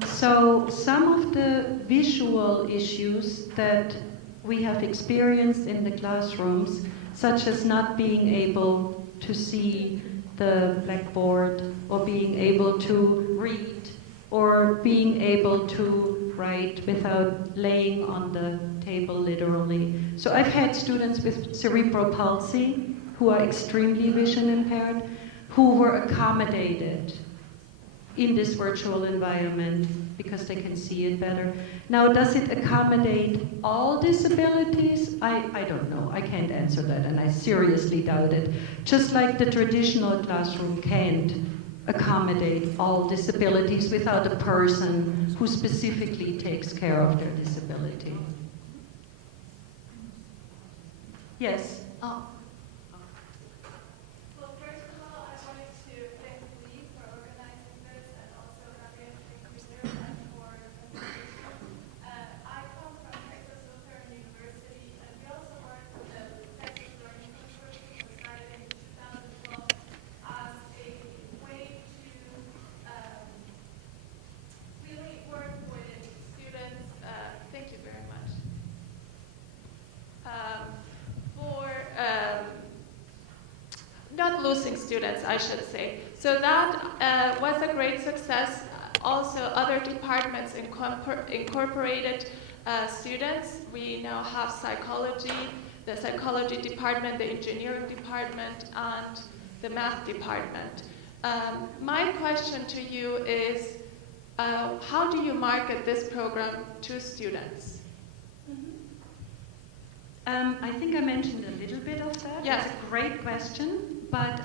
so some of the visual issues that we have experienced in the classrooms, such as not being able to see the blackboard, or being able to read, or being able to write without laying on the table literally. So I've had students with cerebral palsy who are extremely vision impaired, who were accommodated in this virtual environment because they can see it better. Now, does it accommodate all disabilities? I don't know. I can't answer that, and I seriously doubt it. Just like the traditional classroom can't accommodate all disabilities without a person who specifically takes care of their disability. Yes? Oh. Well, first of all, I wanted to thank Lee for organizing this and also Gabrielle for not losing students, I should say. So that was a great success. Also, other departments incorporated students. We now have psychology, the psychology department, the engineering department, and the math department. My question to you is, how do you market this program to students? I think I mentioned a little bit of that. Yes. It's a great question, but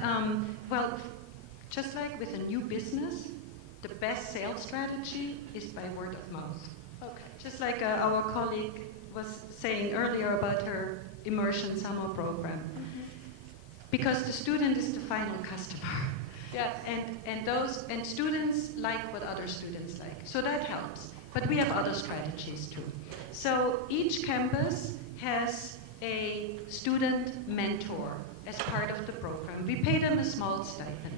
well, just like with a new business, the best sales strategy is by word of mouth. Okay. Just like our colleague was saying earlier about her immersion summer program. Because the student is the final customer. Yes. And students like what other students like. So that helps. But we have other strategies too. So each campus has a student mentor as part of the program. We pay them a small stipend.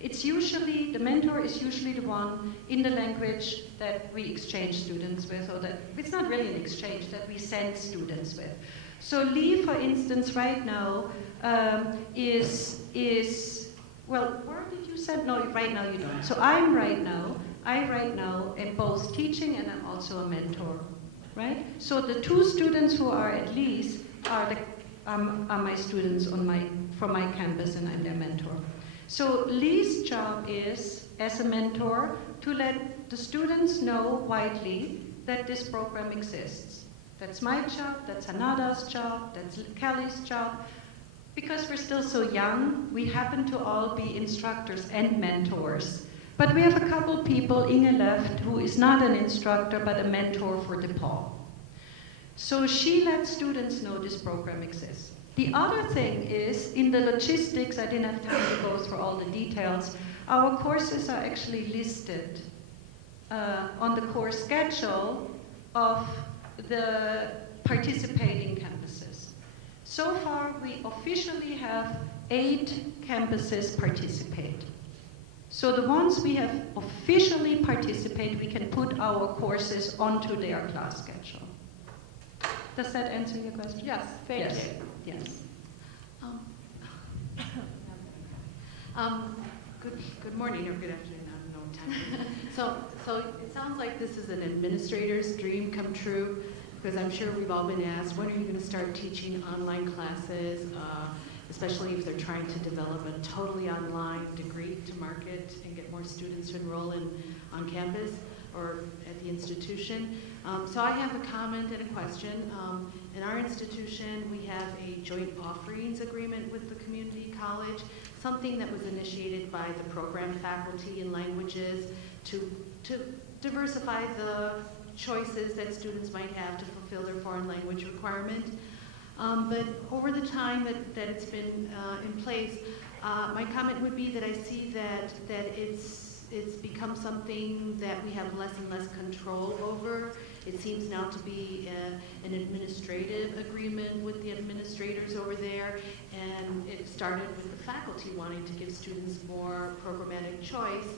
It's usually, the mentor is usually the one in the language that we exchange students with, or that, it's not really an exchange, that we send students with. So Lee, for instance, right now, well, where did you send? No, right now you don't. So I right now am both teaching and I'm also a mentor, right? So the two students who are at Lee's are my students from my campus, and I'm their mentor. So Lee's job is, as a mentor, to let the students know widely that this program exists. That's my job, that's Hanada's job, that's Kelly's job. Because we're still so young, we happen to all be instructors and mentors. But we have a couple people, Inge left, who is not an instructor, but a mentor for DePaul. So she lets students know this program exists. The other thing is, in the logistics, I didn't have time to go through all the details, our courses are actually listed on the course schedule of the participating campuses. So far, we officially have 8 campuses participate. So the ones we have officially participate, we can put our courses onto their class schedule. Does that answer your question? Yes, thank you. Yes. Good morning or good afternoon. I don't know what time it is. So it sounds like this is an administrator's dream come true, because I'm sure we've all been asked, when are you going to start teaching online classes, especially if they're trying to develop a totally online degree to market and get more students to enroll on campus or at the institution. So I have a comment and a question. In our institution, we have a joint offerings agreement with the community college, something that was initiated by the program faculty in languages to diversify the choices that students might have to fulfill their foreign language requirement. But over the time that it's been in place, my comment would be that I see that it's become something that we have less and less control over. It seems now to be an administrative agreement with the administrators over there, and it started with the faculty wanting to give students more programmatic choice,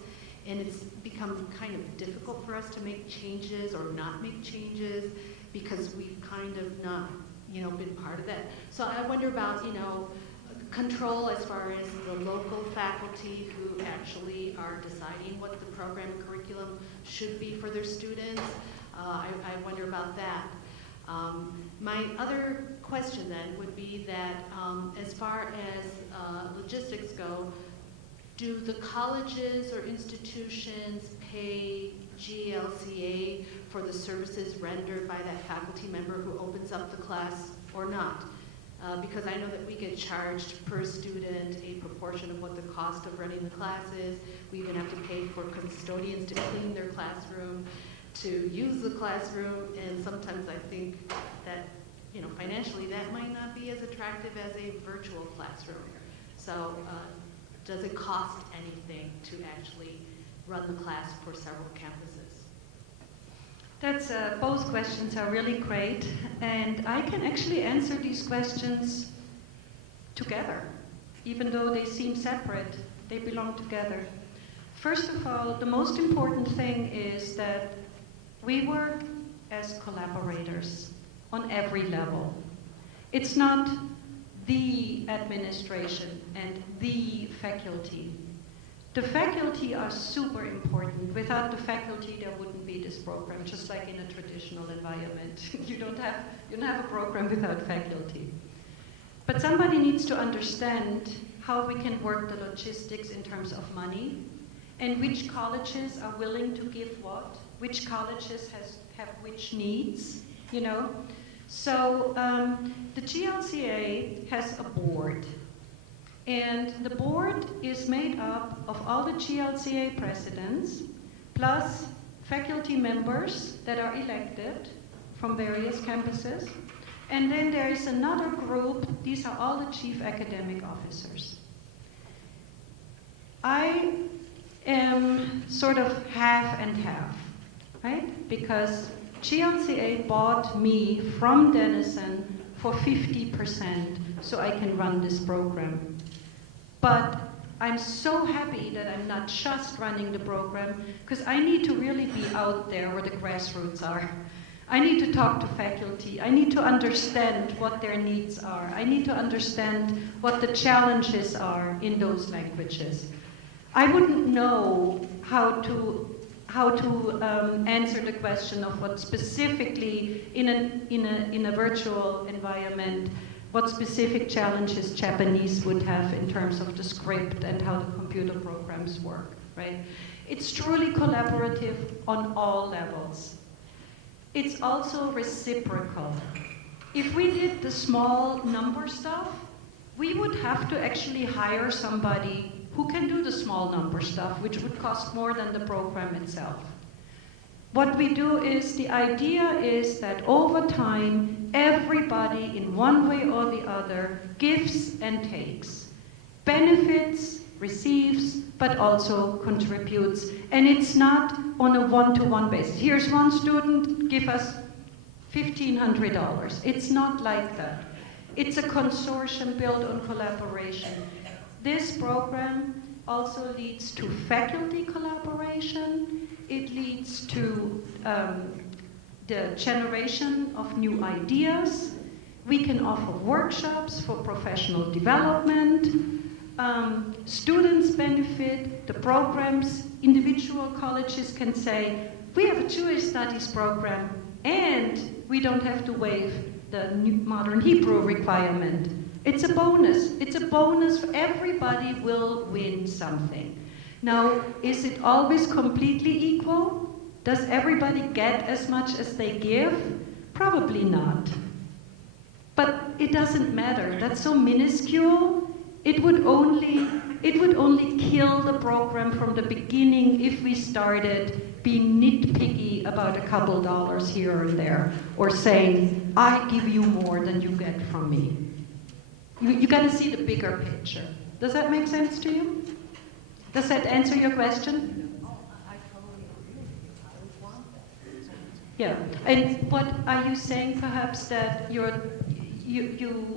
and it's become kind of difficult for us to make changes or not make changes because we've kind of not, been part of that. So I wonder about, control as far as the local faculty who actually are deciding what the program curriculum should be for their students. I wonder about that. My other question then would be that as far as logistics go, do the colleges or institutions pay GLCA for the services rendered by that faculty member who opens up the class or not? Because I know that we get charged per student a proportion of what the cost of running the class is. We even have to pay for custodians to clean their classroom, to use the classroom, and sometimes I think that, financially that might not be as attractive as a virtual classroom. So does it cost anything to actually run the class for several campuses? That's both questions are really great, and I can actually answer these questions together. Even though they seem separate, they belong together. First of all, the most important thing is that we work as collaborators on every level. It's not the administration and the faculty. The faculty are super important. Without the faculty, there wouldn't be this program, just like in a traditional environment. You don't have a program without faculty. But somebody needs to understand how we can work the logistics in terms of money, and which colleges are willing to give what, which colleges have which needs, you know. So the GLCA has a board, and the board is made up of all the GLCA presidents, plus faculty members that are elected from various campuses. And then there is another group, these are all the chief academic officers. I am sort of half and half, right? Because GLCA bought me from Denison for 50% so I can run this program. But I'm so happy that I'm not just running the program, because I need to really be out there where the grassroots are. I need to talk to faculty. I need to understand what their needs are. I need to understand what the challenges are in those languages. I wouldn't know how to answer the question of what specifically in a virtual environment, what specific challenges Japanese would have in terms of the script and how the computer programs work, right? It's truly collaborative on all levels. It's also reciprocal. If we did the small number stuff, we would have to actually hire somebody who can do the small number stuff, which would cost more than the program itself. What we do is, the idea is that over time, everybody in one way or the other gives and takes, benefits, receives, but also contributes. And it's not on a one-to-one basis. Here's one student, give us $1,500. It's not like that. It's a consortium built on collaboration. This program also leads to faculty collaboration. It leads to the generation of new ideas. We can offer workshops for professional development. Students benefit, the programs, individual colleges can say, we have a Jewish studies program and we don't have to waive the modern Hebrew requirement. It's a bonus. It's a bonus. Everybody will win something. Now, is it always completely equal? Does everybody get as much as they give? Probably not. But it doesn't matter. That's so minuscule. It would only kill the program from the beginning if we started being nitpicky about a couple dollars here or there, or saying, I give you more than you get from me. You got to see the bigger picture. Does that make sense to you? Does that answer your question? I totally agree with you. I would want that. Yeah. And what are you saying, perhaps, that you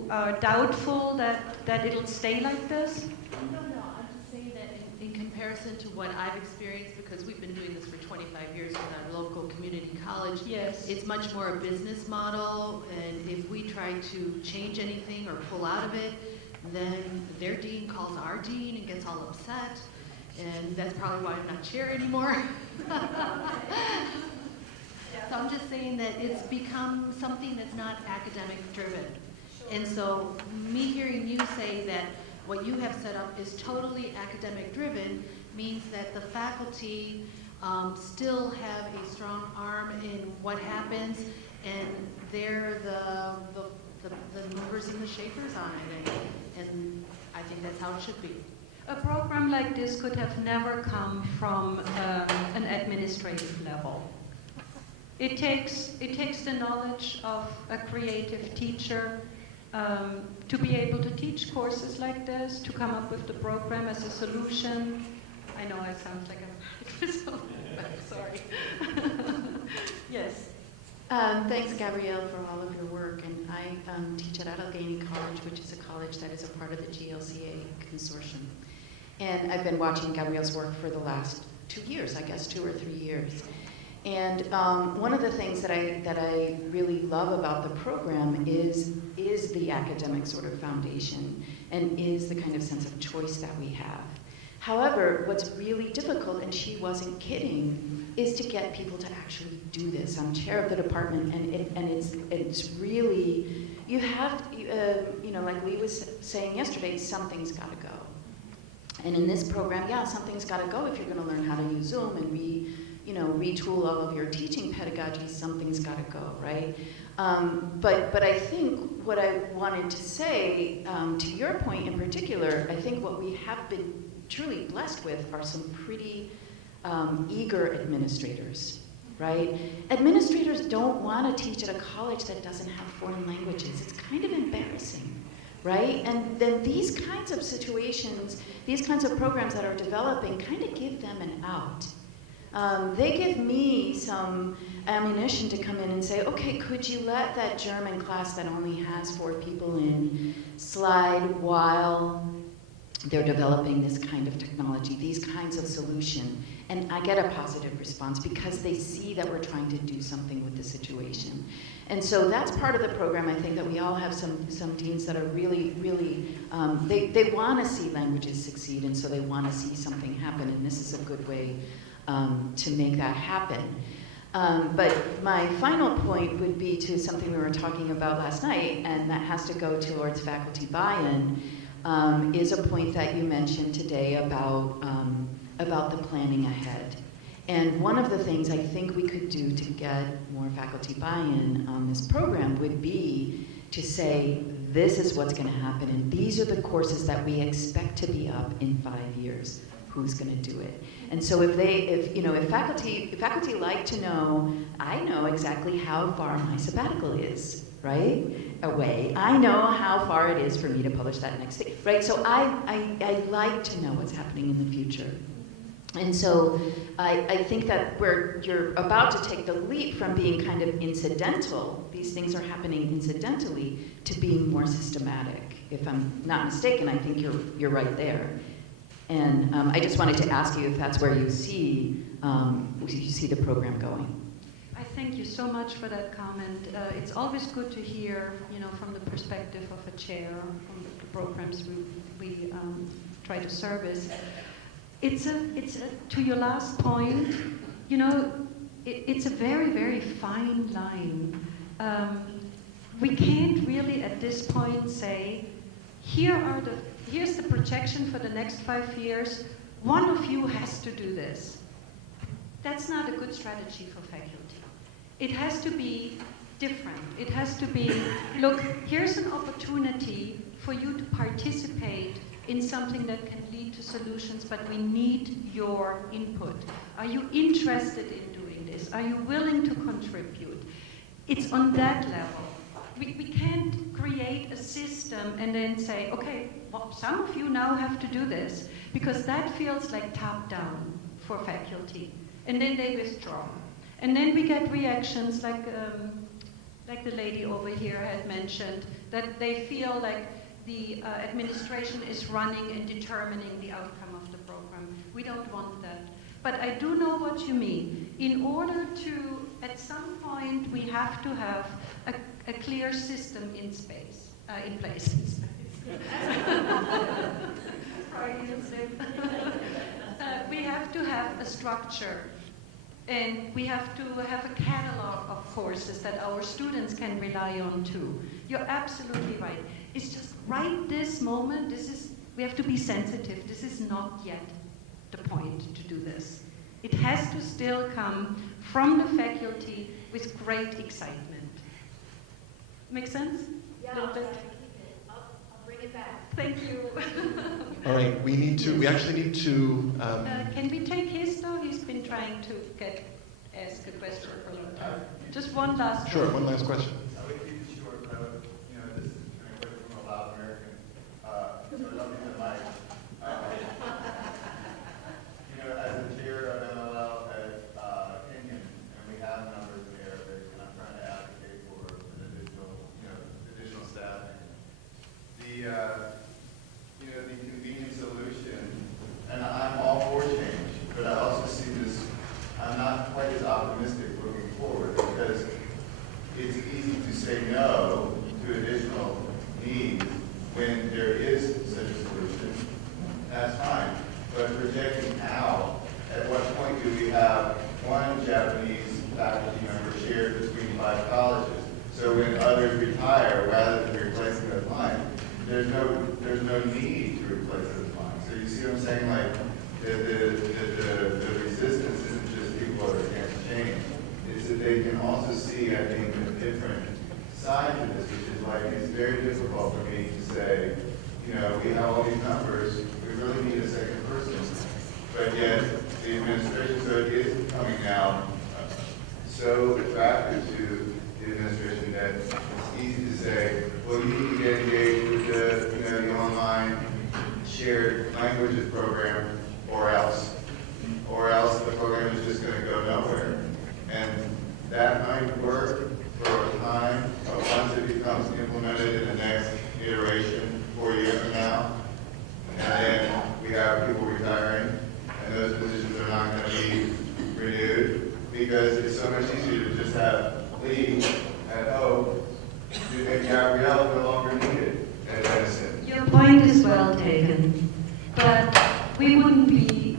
are doubtful that it'll stay like this? No. I'm just saying that in comparison to what I've experienced, because we've been doing this for 25 years in our local community college, Yes. it's much more a business model, and if we try to change anything or pull out of it, then their dean calls our dean and gets all upset, and that's probably why I'm not chair anymore. So I'm just saying that it's become something that's not academic driven. And so me hearing you say that what you have set up is totally academic driven means that the faculty still have a strong arm in what happens, and they're the movers and the shakers on it. And I think that's how it should be. A program like this could have never come from an administrative level. It takes the knowledge of a creative teacher to be able to teach courses like this, to come up with the program as a solution. I know I sound like I'm sorry. Yes. Thanks, Gabrielle, for all of your work. And I teach at Allegheny College, which is a college that is a part of the GLCA consortium. And I've been watching Gabrielle's work for the last 2 years, I guess, 2 or 3 years. And one of the things that I really love about the program is the academic sort of foundation. and is the kind of sense of choice that we have. However, what's really difficult, and she wasn't kidding, is to get people to actually do this. I'm chair of the department, and it's really, you have, you know, like Lee was saying yesterday, something's got to go. And in this program, yeah, something's got to go if you're going to learn how to use Zoom and retool all of your teaching pedagogy. Something's got to go, right? But I think what I wanted to say, to your point in particular, I think what we have been truly blessed with are some pretty eager administrators, right? Administrators don't want to teach at a college that doesn't have foreign languages. It's kind of embarrassing, right? And then these kinds of situations, these kinds of programs that are developing kind of give them an out. They give me some ammunition to come in and say, okay, could you let that German class that only has 4 people in slide while they're developing this kind of technology, these kinds of solution, and I get a positive response because they see that we're trying to do something with the situation. And so that's part of the program. I think that we all have some deans that are really, they want to see languages succeed, and so they want to see something happen, and this is a good way to make that happen. But my final point would be to something we were talking about last night, and that has to go towards faculty buy-in, is a point that you mentioned today about the planning ahead. And one of the things I think we could do to get more faculty buy-in on this program would be to say, this is what's going to happen, and these are the courses that we expect to be up in 5 years. Who's going to do it? And so if faculty like to know, I know exactly how far my sabbatical is, right? Away. I know how far it is for me to publish that next thing, right? So I like to know what's happening in the future. And so I think that where you're about to take the leap from being kind of incidental, these things are happening incidentally, to being more systematic. If I'm not mistaken, I think you're right there. And I just wanted to ask you if that's where you see the program going. I thank you so much for that comment. It's always good to hear, from the perspective of a chair, from the programs we try to service. It's to your last point, it's a very, very fine line. We can't really at this point say, here's the projection for the next 5 years. One of you has to do this. That's not a good strategy for faculty. It has to be different. It has to be, look, here's an opportunity for you to participate in something that can lead to solutions, but we need your input. Are you interested in doing this? Are you willing to contribute? It's on that level. We can't create a system and then say, okay, well, some of you now have to do this, because that feels like top-down for faculty. And then they withdraw. And then we get reactions like the lady over here had mentioned, that they feel like the administration is running and determining the outcome of the program. We don't want that. But I do know what you mean. In order to, at some point, we have to have a clear system in place. We have to have a structure, and we have to have a catalog of courses that our students can rely on too. You're absolutely right. It's just right this moment, we have to be sensitive. This is not yet the point to do this. It has to still come from the faculty with great excitement. Make sense? Yeah, I'll keep it. I'll bring it back. Thank you. All right, we actually need to... Can we take his though? He's been trying to ask a question for a long time. Just one last Sure, one last question. I would keep it short. This is kind of question from a loud American. So something that might, as a chair of MLL at Kenyon, and we have numbers there, and I'm trying to advocate for an additional staffing. The convenient solution, and I'm all for change, but I also see this, I'm not quite as optimistic looking forward, because it's easy that's fine. But projecting out, at what point do we have one Japanese faculty member shared between 5 colleges? So when others retire, rather than replacing those lines, there's no need to replace those lines. So you see what I'm saying? Like the resistance isn't just people are against change. It's that they can also see, I think, a different side to this, which is like it's very difficult for me to say, you know, we have all these numbers, we really need a second person. But yet the administration, so it is coming now so attractive to the administration that it's easy to say, well, you need to get engaged with the, you know, the online shared languages program, or else the program is just going to go nowhere. And that might work for a time, but once it becomes implemented in the next iteration, 4 years from now, and then we have people retiring, and those positions are not going to be renewed, because it's so much easier to just have leave at Hope, and Gabrielle no longer needed at Edison. Your point is well taken, but we wouldn't be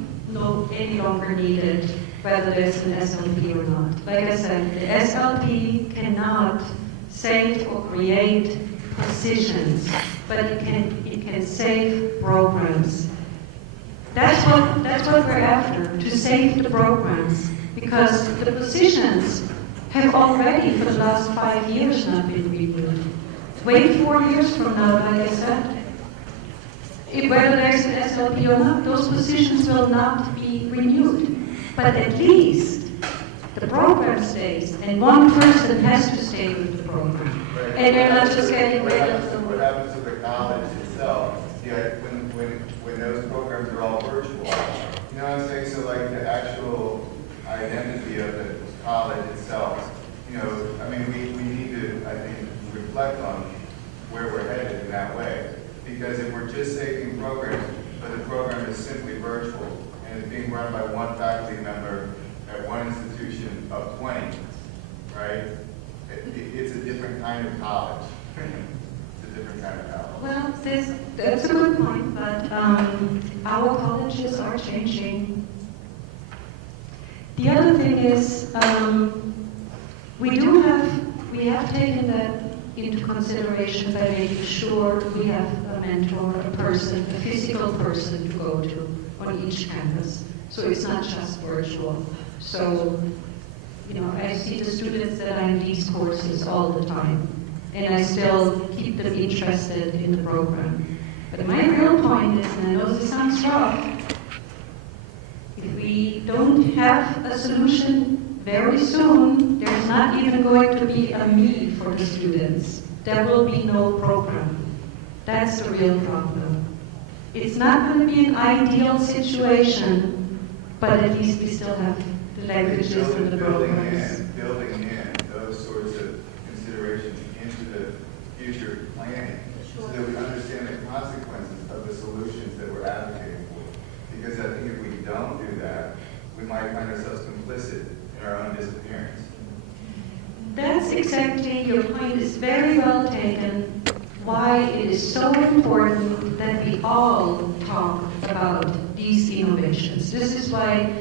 any longer needed whether there's an SLP or not. Like I said, the SLP cannot save or create positions, but it can save programs. That's what we're after, to save the programs, because the positions have already for the last 5 years not been renewed. Wait 4 years from now, like I said, whether there's an SLP or not, those positions will not be renewed. But at least the program stays, and one person has to stay with the program. Right. And they're not just getting rid of them. What happens to the college itself? Yeah, when those programs are all virtual, you know what I'm saying? So like the actual identity of the college itself, you know, I mean, we need to, I think, reflect on where we're headed in that way. Because if we're just saving programs, but the program is simply virtual, and it's being run by one faculty member at one institution of 20, right? It's a different kind of college. It's a different kind of college. Well, that's a good point, but our colleges are changing. The other thing is, we have taken that into consideration by making sure we have a mentor, a person, a physical person to go to on each campus. So it's not just virtual. So, you know, I see the students that are in these courses all the time, and I still keep them interested in the program. But my real point is, and I know this sounds rough, if we don't have a solution very soon, there's not even going to be a me for the students. There will be no program. That's the real problem. It's not going to be an ideal situation, but at least we still have the languages and the programs. Building in those sorts of considerations into the future planning, so that we understand the consequences of the solutions that we're advocating for. Because I think if we don't do that, we might find ourselves complicit in our own disappearance. That's exactly, your point is very well taken, why it is so important that we all talk about these innovations. This is why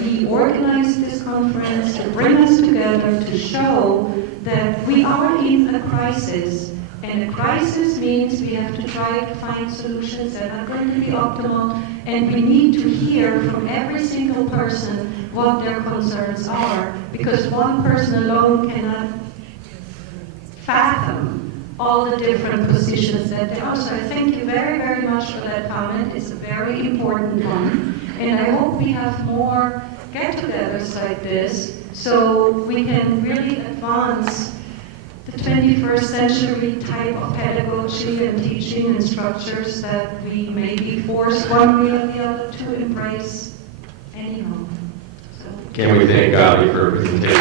we organized this conference to bring us together to show that we are in a crisis. And a crisis means we have to try to find solutions that are going to be optimal, and we need to hear from every single person what their concerns are, because one person alone cannot fathom all the different positions that there are. So I thank you very, very much for that comment. It's a very important one. And I hope we have more get-togethers like this so we can really advance the 21st century type of pedagogy and teaching and structures that we may be forced one way or the other to embrace anyhow. Can we thank Gabi for her presentation?